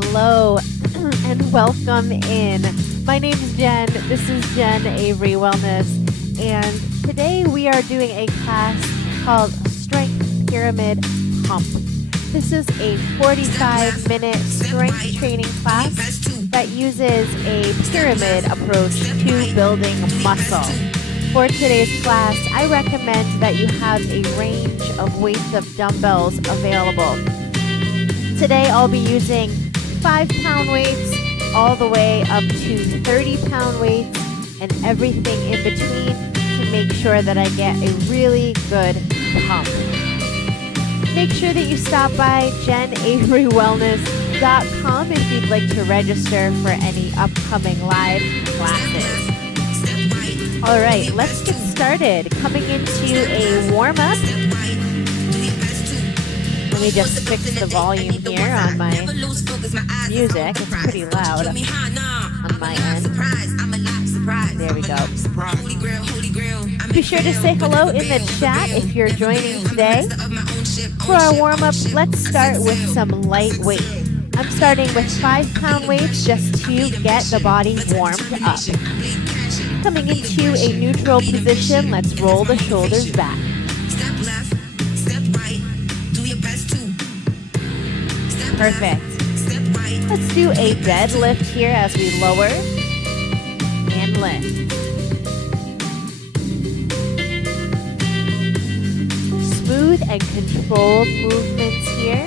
Hello and welcome in. My name is Jen. This is Jen Avery Wellness, and today we are doing a class called Strength Pyramid Pump. This is a 45-minute strength training class that uses a pyramid approach to building muscle. For today's class, I recommend that you have a range of weights of dumbbells available. Today I'll be using 5-pound weights all the way up to 30-pound weights and everything in between to make sure that I get a really good pump. Make sure that you stop by jenaverywellness.com if you'd like to register for any upcoming live classes. All right, let's get started. Coming into a warm-up. Let me just fix the volume here on my music. It's pretty loud on my end. There we go. Be sure to say hello in the chat if you're joining today. For our warm-up, let's start with some light weight. I'm starting with 5-pound weights just to get the body warmed up. Coming into a neutral position, let's roll the shoulders back. Perfect. Let's do a deadlift here as we lower and lift. Smooth and controlled movements here.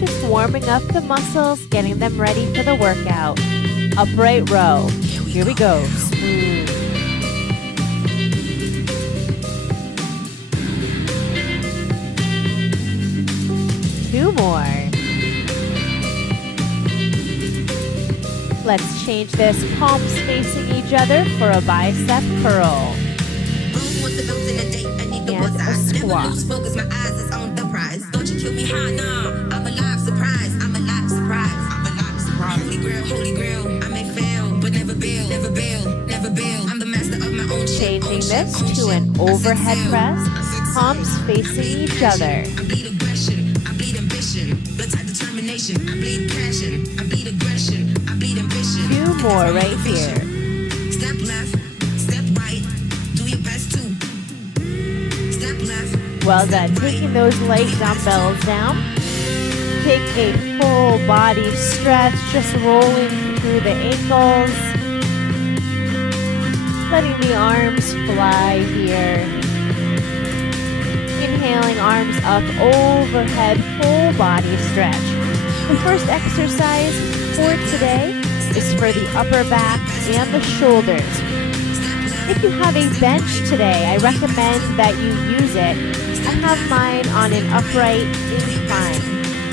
Just warming up the muscles, getting them ready for the workout. Upright row. Here we go. Smooth. Two more. Let's change this, palms facing each other for a bicep curl. And a squat. Changing this to an overhead press, palms facing each other. Two more right here. Step left, step right, do your best to. Step left. Well done. Taking those light dumbbells down. Take a full body stretch, just rolling through the ankles. Letting the arms fly here. Inhaling, arms up, overhead, full body stretch. The first exercise for today is for the upper back and the shoulders. If you have a bench today, I recommend that you use it. I have mine on an upright incline.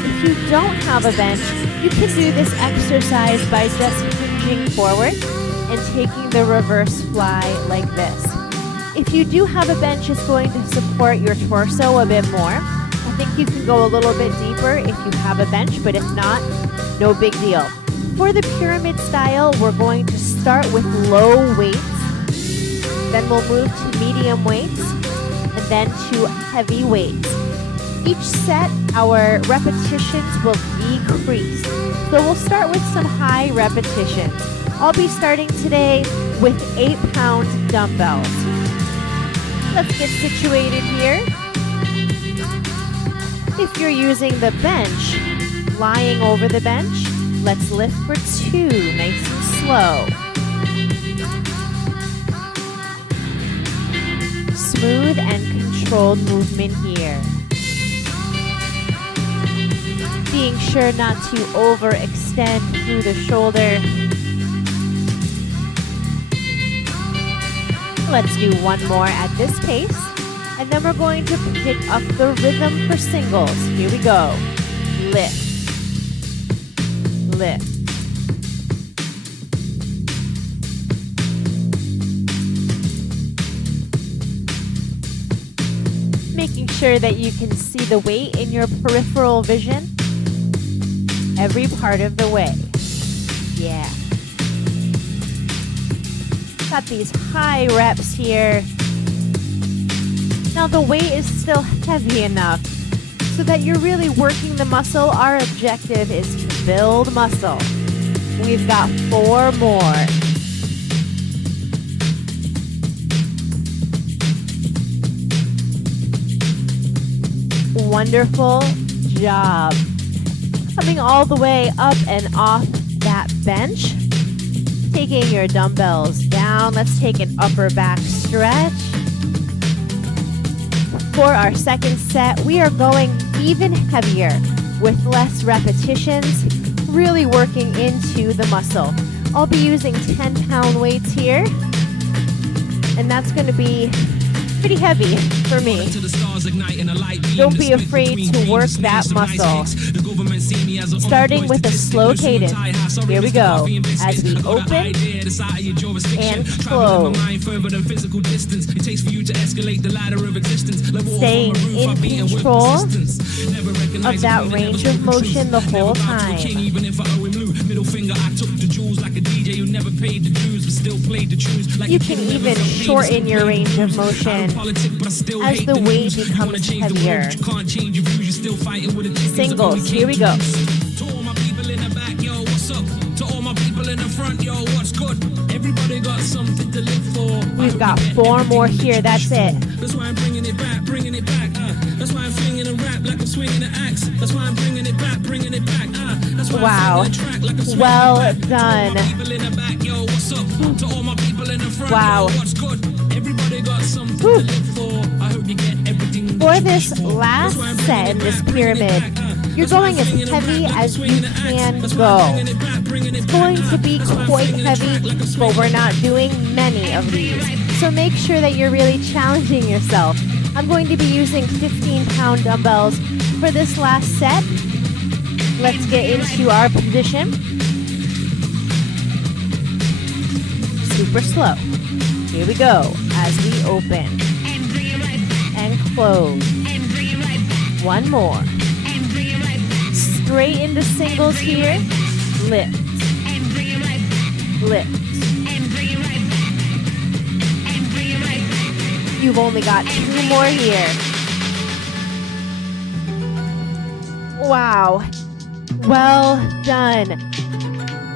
If you don't have a bench, you can do this exercise by just hinging forward and taking the reverse fly like this. If you do have a bench, it's going to support your torso a bit more. I think you can go a little bit deeper if you have a bench, but if not, no big deal. For the pyramid style, we're going to start with low weights, then we'll move to medium weights, and then to heavy weights. Each set, our repetitions will decrease. So we'll start with some high repetitions. I'll be starting today with 8-pound dumbbells. Let's get situated here. If you're using the bench, lying over the bench, let's lift for 2, nice and slow. Smooth and controlled movement here. Being sure not to overextend through the shoulder. Let's do one more at this pace, and then we're going to pick up the rhythm for singles. Here we go. Lift. Lift. Making sure that you can see the weight in your peripheral vision every part of the way. Yeah. Got these high reps here. Now the weight is still heavy enough so that you're really working the muscle. Our objective is to build muscle. We've got 4 more. Wonderful job. Coming all the way up and off that bench. Taking your dumbbells down. Let's take an upper back stretch. For our second set, we are going even heavier with less repetitions, really working into the muscle. I'll be using 10-pound weights here, and that's going to be pretty heavy for me. Don't be afraid to work that muscle. Starting with a slow cadence. Here we go. As we open and close. Staying in control of that range of motion the whole time. You can even shorten your range of motion as the weight becomes heavier. Singles, here we go. To all my people in the back, yo, what's up? To all my people in the front, yo, what's good? Everybody got something to live for. We've got 4 more here, that's it. That's why I'm bringing it back, bringing it back. That's why I'm flinging a rap like I'm swinging an axe. That's why I'm bringing it back, bringing it back. That's why wow. Well done. Wow. Everybody got something to live for. I hope you get everything. For this last set in this pyramid, you're going as heavy as you can go. It's going to be quite heavy, but we're not doing many of these. So make sure that you're really challenging yourself. I'm going to be using 15-pound dumbbells for this last set. Let's get into our position. Super slow. Here we go as we open and close. 1 more. Straight into singles here. Lift. Lift. You've only got 2 more here. Wow. Well done.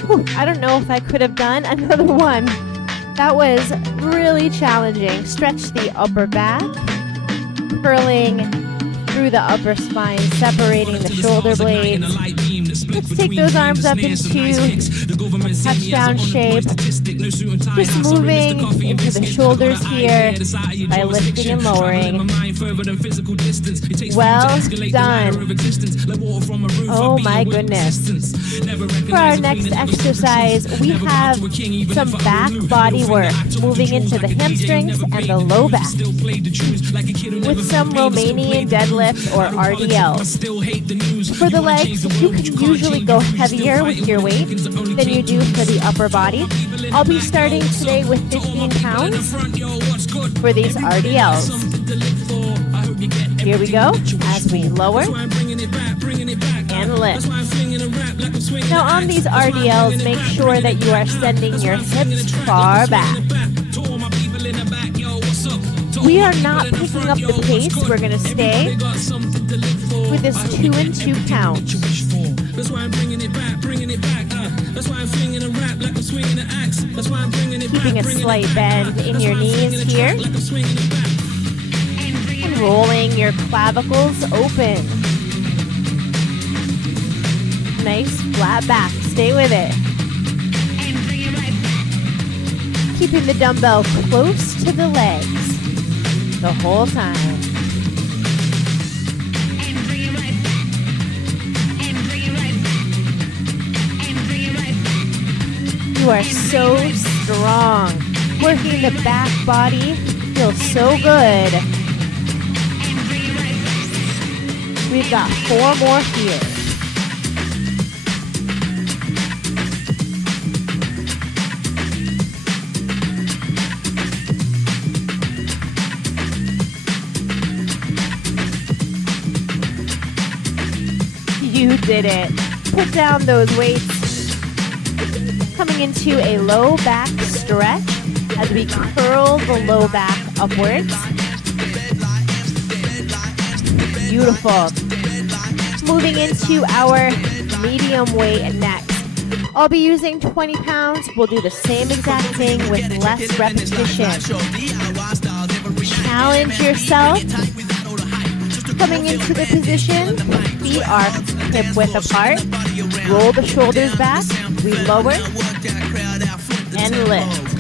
Whew, I don't know if I could have done another one. That was really challenging. Stretch the upper back. Curling through the upper spine, separating the shoulder blades. Let's take those arms up into a touchdown shape. Just moving into the shoulders here by lifting and lowering. Well done. Oh my goodness. For our next exercise, we have some back body work, moving into the hamstrings and the low back with some Romanian deadlift or RDLs. For the legs, you can usually go heavier with your weight than you do for the upper body. I'll be starting today with 15 pounds for these RDLs. Here we go as we lower and lift. Now on these RDLs, make sure that you are sending your hips far back. We are not picking up the pace. We're going to stay with this 2 and 2 count. That's why I'm bringing it back, bringing it back. That's why I'm flinging a rap like I'm swinging an axe. That's why I'm bringing it back. Keeping a slight bend in your knees here. And rolling your clavicles open. Nice flat back. Stay with it. Keeping the dumbbell close to the legs the whole time. You are so strong. Working the back body feels so good. We've got 4 more here. You did it. Put down those weights. Coming into a low back stretch as we curl the low back upwards. Beautiful. Moving into our medium weight next. I'll be using 20 pounds. We'll do the same exact thing with less repetition. Challenge yourself. Coming into the position, feet are hip width apart. Roll the shoulders back. We lower and lift.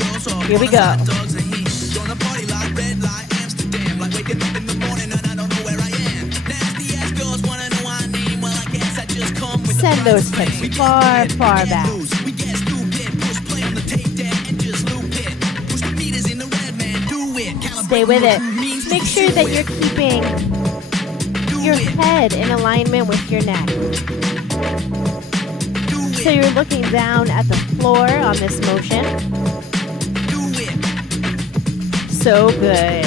Here we go. Send those hips far, far back. Stay with it. Make sure that you're keeping your head in alignment with your neck. So you're looking down at the floor on this motion. So good.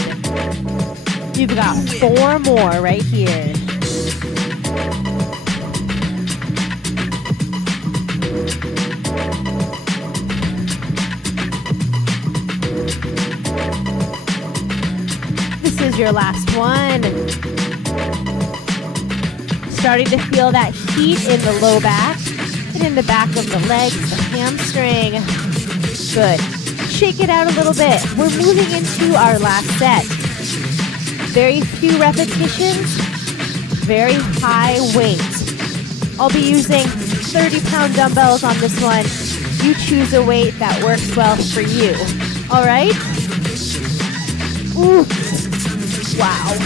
You've got 4 more right here. This is your last one. Starting to feel that heat in the low back and in the back of the legs, the hamstring. Good. Shake it out a little bit. We're moving into our last set. Very few repetitions, very high weight. I'll be using 30-pound dumbbells on this one. You choose a weight that works well for you. All right? Ooh. Wow.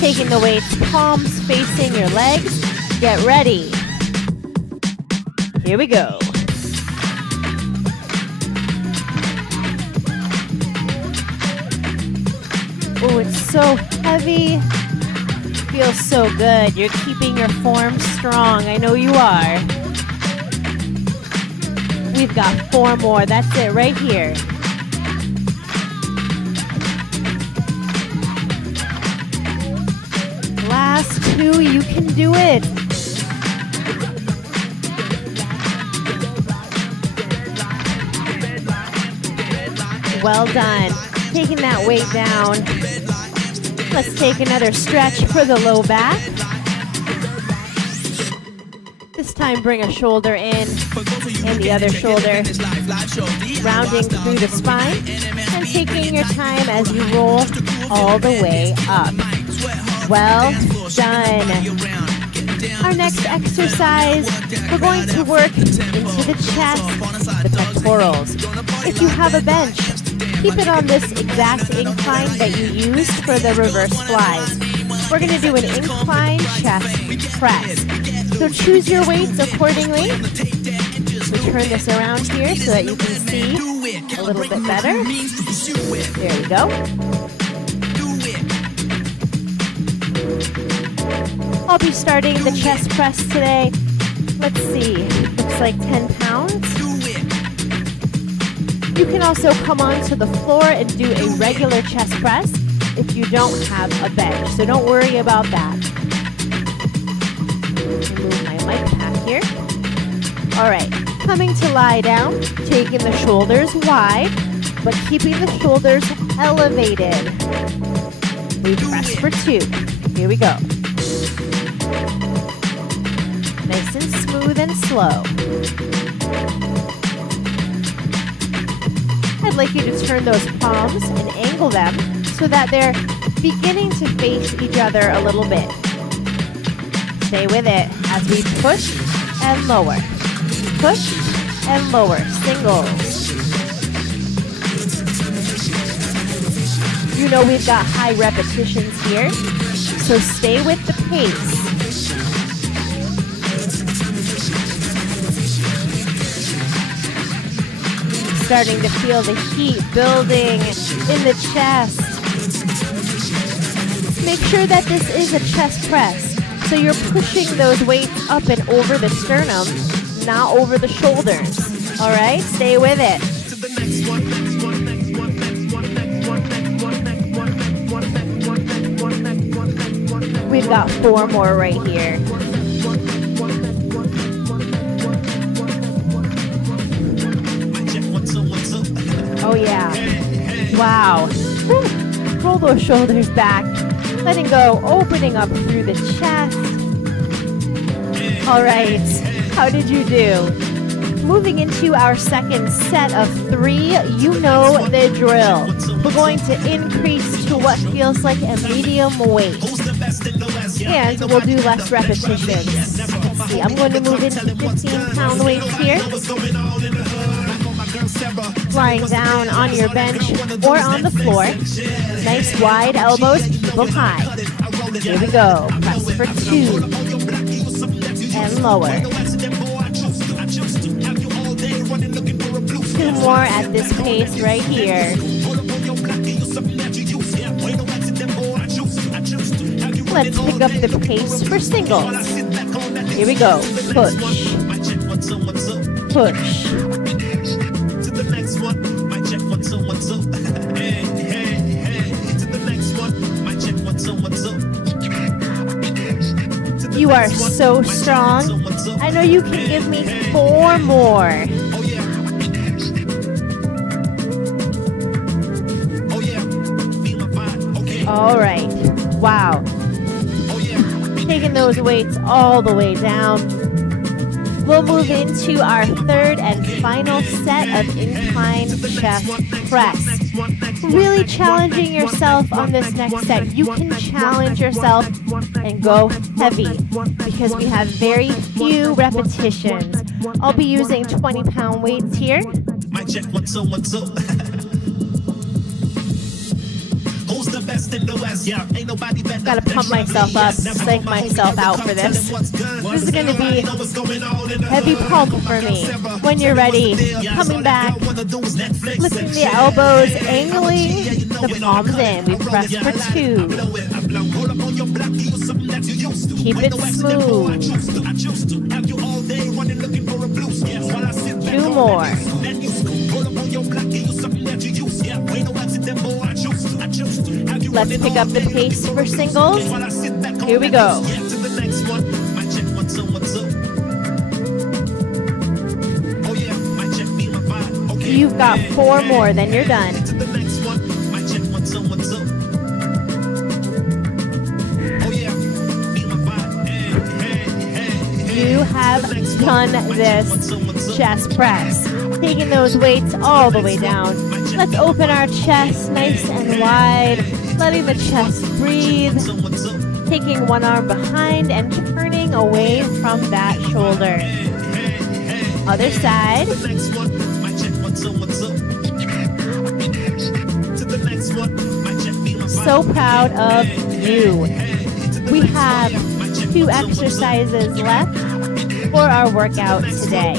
Taking the weights, palms facing your legs. Get ready. Here we go. Oh, it's so heavy. Feels so good. You're keeping your form strong. I know you are. We've got 4 more. That's it right here. Last 2, you can do it. Well done. Taking that weight down. Let's take another stretch for the low back. This time bring a shoulder in and the other shoulder. Rounding through the spine and taking your time as you roll all the way up. Well done. Our next exercise, we're going to work into the chest, the pectorals. If you have a bench, keep it on this exact incline that you used for the reverse flies. We're going to do an incline chest press. So choose your weights accordingly. We turn this around here so that you can see a little bit better. There we go. I'll be starting the chest press today. Let's see, looks like 10 pounds. You can also come onto the floor and do a regular chest press if you don't have a bench, so don't worry about that. Move my mic back here. All right, coming to lie down, taking the shoulders wide, but keeping the shoulders elevated. We press for 2. Here we go. Nice and smooth and slow. I'd like you to turn those palms and angle them so that they're beginning to face each other a little bit. Stay with it as we push and lower. Push and lower. Singles. You know we've got high repetitions here, so stay with the pace. Starting to feel the heat building in the chest. Make sure that this is a chest press. So you're pushing those weights up and over the sternum, not over the shoulders. All right, stay with it. We've got 4 more right here. Oh yeah. Wow. Woo. Roll those shoulders back. Letting go, opening up through the chest. All right, how did you do? Moving into our second set of 3, you know the drill. We're going to increase to what feels like a medium weight. And we'll do less repetitions. Let's see, I'm going to move into 15-pound weights here. Lying down on your bench or on the floor. Nice wide elbows, keep them high. Here we go. Press for 2. And lower. 2 more at this pace right here. Let's pick up the pace for singles. Here we go. Push. Push. You are so strong. I know you can give me 4 more. All right. Wow. Taking those weights all the way down. We'll move into our third and final set of incline chest press. Really challenging yourself on this next set. You can challenge yourself and go heavy because we have very few repetitions. I'll be using 20-pound weights here. Gotta pump myself up, psych myself out for this. This is gonna be heavy pump for me. When you're ready, coming back, lifting the elbows, angling the palms in. We press for 2. Keep it smooth. 2 more. Let's pick up the pace for singles. Here we go. You've got 4 more, then you're done. You have done this chest press. Taking those weights all the way down. Let's open our chest nice and wide, letting the chest breathe. Taking one arm behind and turning away from that shoulder. Other side. So proud of you. We have 2 exercises left for our workout today.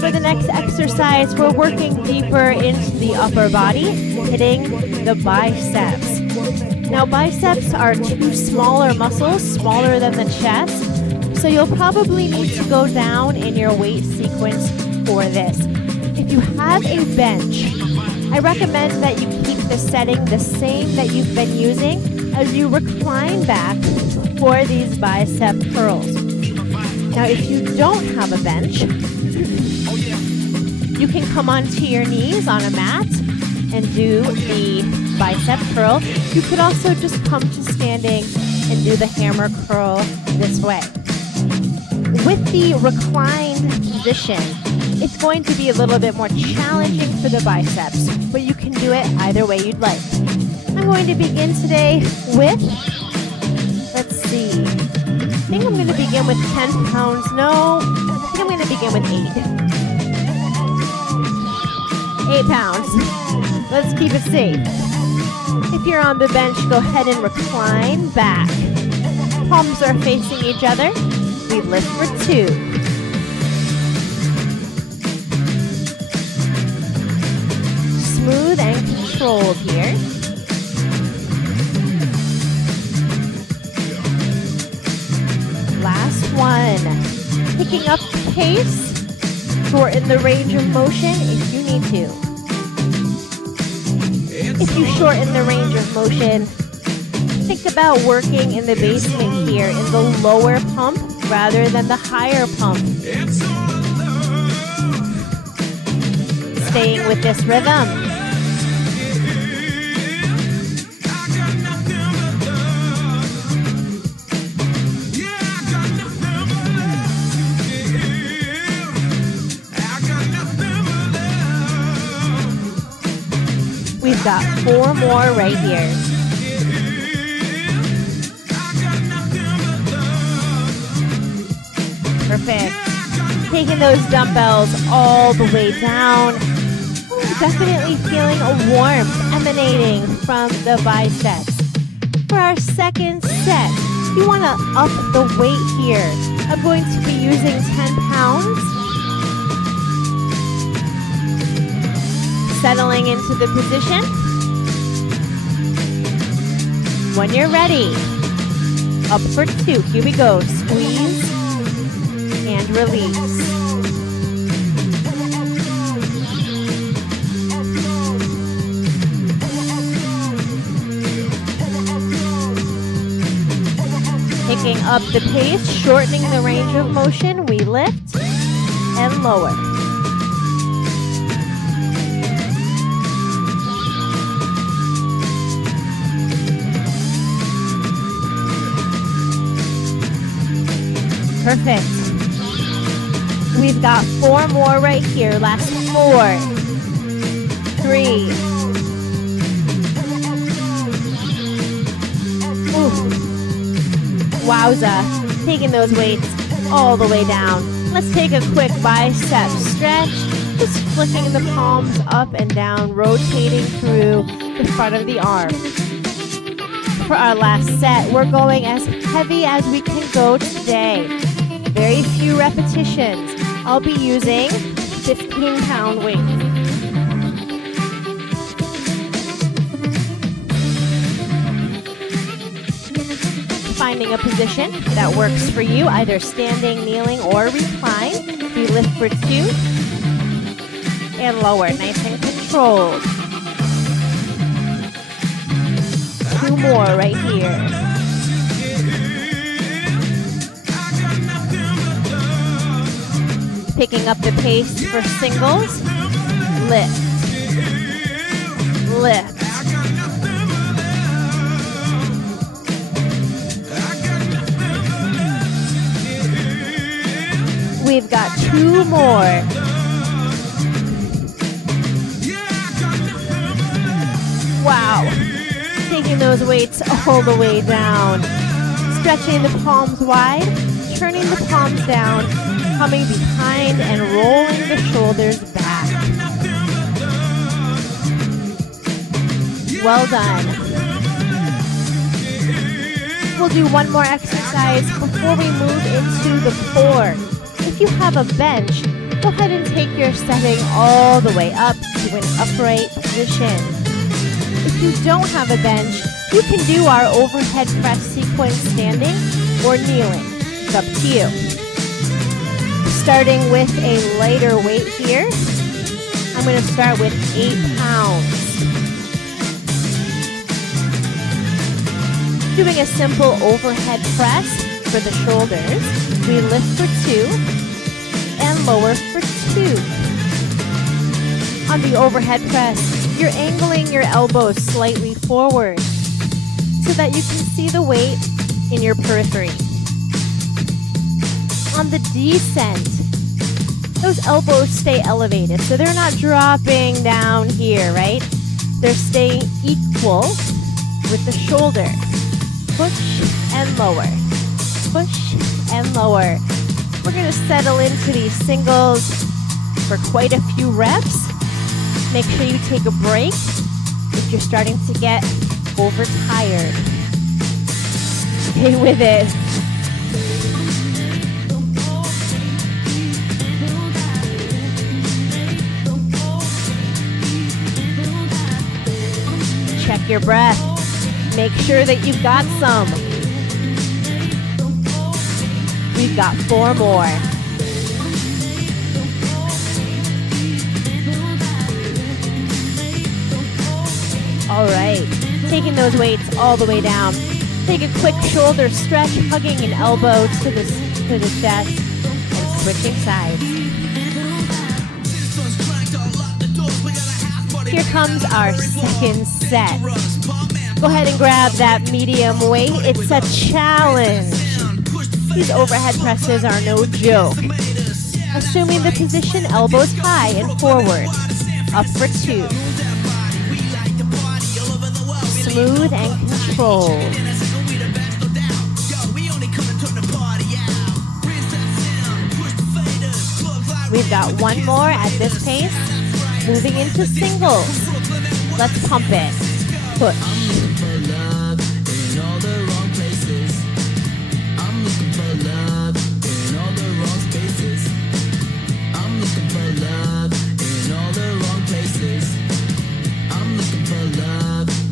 For the next exercise, we're working deeper into the upper body, hitting the biceps. Now, biceps are 2 smaller muscles, smaller than the chest, so you'll probably need to go down in your weight sequence for this. If you have a bench, I recommend that you keep the setting the same that you've been using as you recline back for these bicep curls. Now, if you don't have a bench, you can come onto your knees on a mat and do the bicep curl. You could also just come to standing and do the hammer curl this way. With the reclined position, it's going to be a little bit more challenging for the biceps, but you can do it either way you'd like. I'm going to begin today with, let's see, I think I'm going to begin with 10 pounds. No, I think I'm going to begin with 8 pounds. Let's keep it safe. If you're on the bench, go ahead and recline back. Palms are facing each other. We lift for 2. Smooth and controlled here. Last one. Picking up the pace. Shorten the range of motion if you need to. If you shorten the range of motion, think about working in the basement here in the lower pump rather than the higher pump. Staying with this rhythm. We've got 4 more right here. Perfect. Taking those dumbbells all the way down. Definitely feeling a warmth emanating from the biceps. For our second set, you want to up the weight here. I'm going to be using 10 pounds. Settling into the position. When you're ready, up for 2. Here we go. Squeeze and release. Picking up the pace, shortening the range of motion, we lift and lower. Perfect. We've got 4 more right here. Last 4, 3. Ooh. Wowza. Taking those weights all the way down. Let's take a quick bicep stretch. Just flicking the palms up and down, rotating through the front of the arm. For our last set, we're going as heavy as we can go today. Very few repetitions. I'll be using 15-pound weights. Finding a position that works for you, either standing, kneeling, or recline. We lift for 2 and lower, nice and controlled. 2 more right here. Picking up the pace for singles. Lift. Lift. We've got 2 more. Wow. Taking those weights all the way down. Stretching the palms wide, turning the palms down, coming behind and rolling the shoulders back. Well done. We'll do 1 more exercise before we move into the core. If you have a bench, go ahead and take your setting all the way up to an upright position. If you don't have a bench, you can do our overhead press sequence standing or kneeling. It's up to you. Starting with a lighter weight here. I'm going to start with 8 pounds. Doing a simple overhead press for the shoulders. We lift for 2 and lower for 2. On the overhead press, you're angling your elbows slightly forward so that you can see the weight in your periphery. On the descent, those elbows stay elevated, so they're not dropping down here, right? They're staying equal with the shoulder. Push and lower. Push and lower. We're going to settle into these singles for quite a few reps. Make sure you take a break if you're starting to get overtired. Stay with it. Check your breath. Make sure that you've got some. We've got 4 more. All right, taking those weights all the way down. Take a quick shoulder stretch, hugging an elbow to the chest, and switching sides. Here comes our second set. Go ahead and grab that medium weight. It's a challenge. These overhead presses are no joke. Assuming the position, elbows high and forward. Up for 2. smooth and controlled. We've got one more at this pace. Moving into singles. Let's pump it. Push.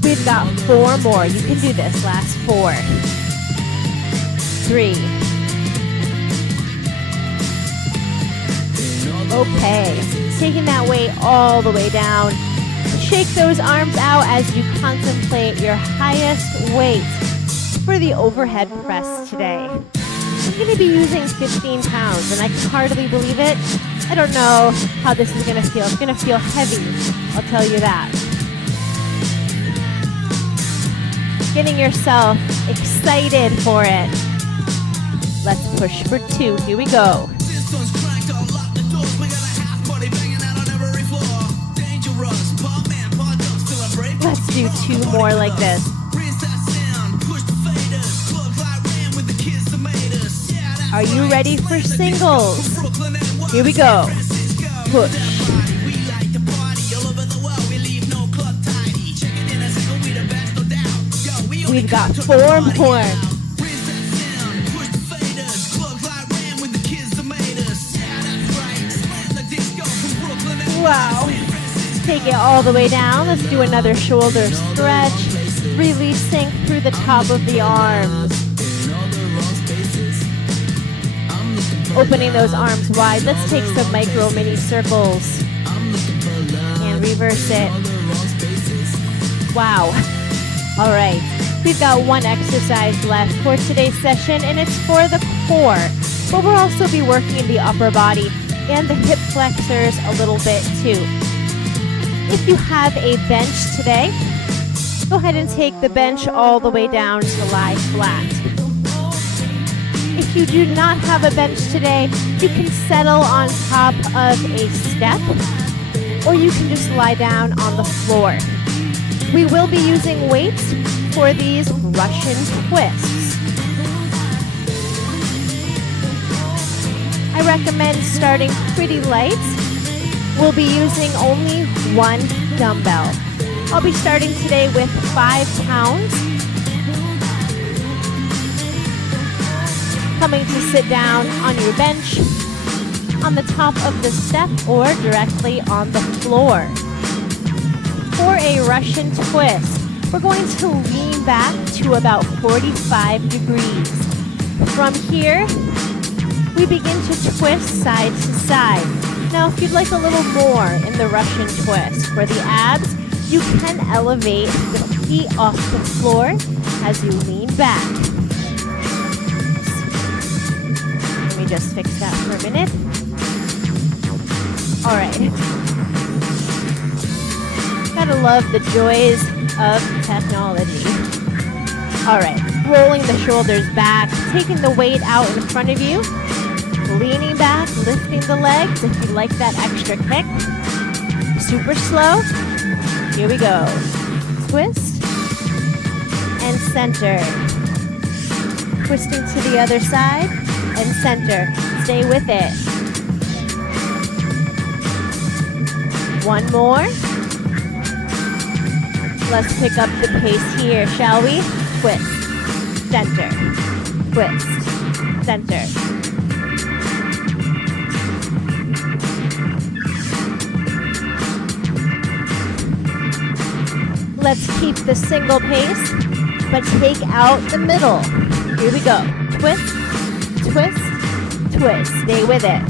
We've got 4 more. You can do this. Last 4. 3. Okay. Taking that weight all the way down. Shake those arms out as you contemplate your highest weight for the overhead press today. I'm going to be using 15 pounds, and I can hardly believe it. I don't know how this is going to feel. It's going to feel heavy, I'll tell you that. Getting yourself excited for it. Let's push for 2. Here we go. Let's do 2 more like this. Are you ready for singles? Here we go. Push. We've got 4 more. Wow. Take it all the way down. Let's do another shoulder stretch. Releasing through the top of the arms. Opening those arms wide. Let's take some micro mini circles. And reverse it. Wow. All right. We've got 1 exercise left for today's session, and it's for the core. But we'll also be working the upper body and the hip flexors a little bit too. If you have a bench today, go ahead and take the bench all the way down to lie flat. If you do not have a bench today, you can settle on top of a step, or you can just lie down on the floor. We will be using weights for these Russian twists. I recommend starting pretty light. We'll be using only 1 dumbbell. I'll be starting today with 5 pounds. Coming to sit down on your bench, on the top of the step, or directly on the floor. For a Russian twist, we're going to lean back to about 45 degrees. From here, we begin to twist side to side. Now, if you'd like a little more in the Russian twist, for the abs, you can elevate the feet off the floor as you lean back. Let me just fix that for a minute. All right. Gotta love the joys of technology. All right, rolling the shoulders back, taking the weight out in front of you, leaning back, lifting the legs if you like that extra kick. Super slow. Here we go. Twist and center. Twisting to the other side and center. Stay with it. 1 more. Let's pick up the pace here, shall we? Twist, center, twist, center. Let's keep the single pace, but take out the middle. Here we go. Twist, twist, twist. Stay with it.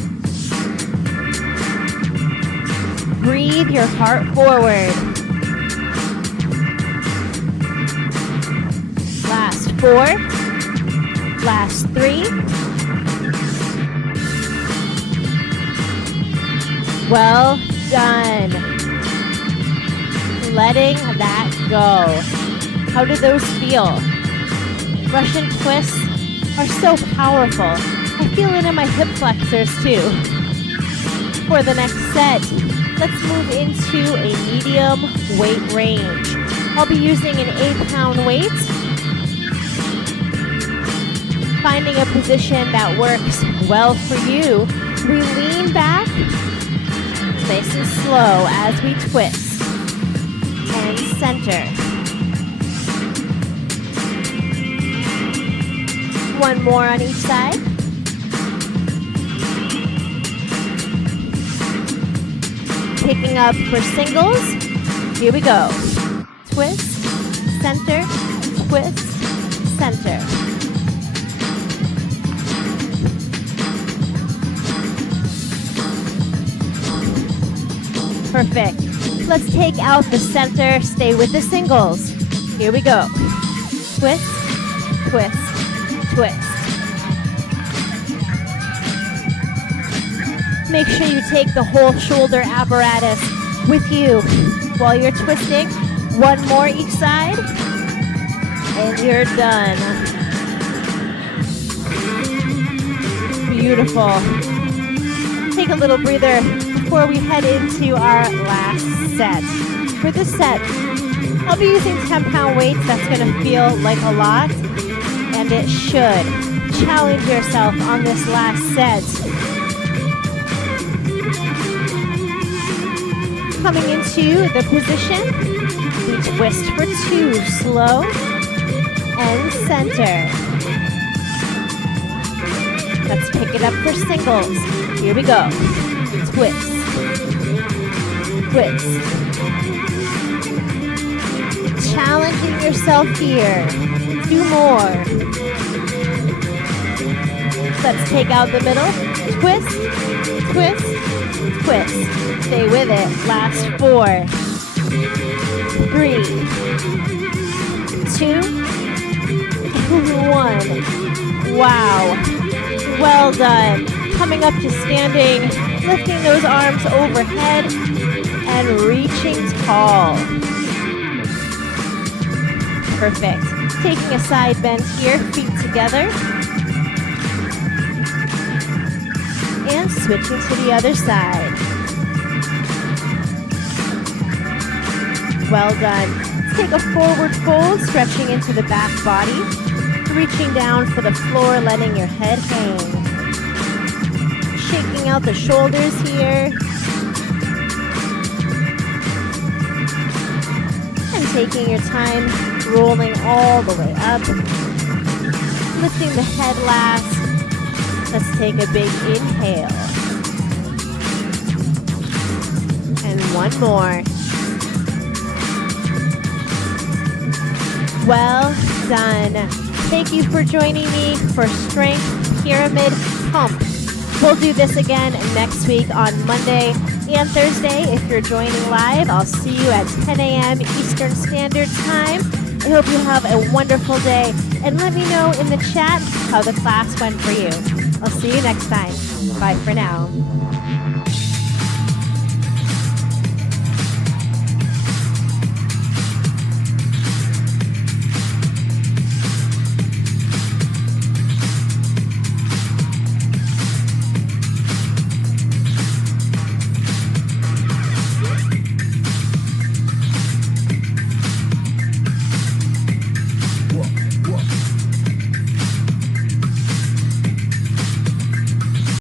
Breathe your heart forward. Last 4. Last 3. Well done. Letting that go. How do those feel? Russian twists are so powerful. I feel it in my hip flexors too. For the next set, let's move into a medium weight range. I'll be using an 8-pound weight. Finding a position that works well for you. We lean back, nice and slow as we twist. And center. One more on each side. Picking up for singles. Here we go. Twist, center, twist, center. Perfect. Let's take out the center. Stay with the singles. Here we go. Twist, twist, twist. Make sure you take the whole shoulder apparatus with you while you're twisting. One more each side, and you're done. Beautiful. Take a little breather before we head into our last set. For this set, I'll be using 10-pound weights. That's going to feel like a lot, and it should. Challenge yourself on this last set. Coming into the position, we twist for 2, slow, and center. Let's pick it up for singles. Here we go. Twist, twist. Challenging yourself here. 2 more. Let's take out the middle. Twist, twist, twist. Stay with it. Last 4. 3, 2, 1. Wow. Well done. Coming up to standing, lifting those arms overhead and reaching tall. Perfect. Taking a side bend here, feet together. And switching to the other side. Well done. Let's take a forward fold, stretching into the back body. Reaching down for the floor, letting your head hang. Shaking out the shoulders here. And taking your time, rolling all the way up. Lifting the head last. Let's take a big inhale. And one more. Well done. Thank you for joining me for Strength Pyramid Pump. We'll do this again next week on Monday and Thursday. If you're joining live, I'll see you at 10 a.m. Eastern Standard Time. I hope you have a wonderful day. And let me know in the chat how the class went for you. I'll see you next time. Bye for now.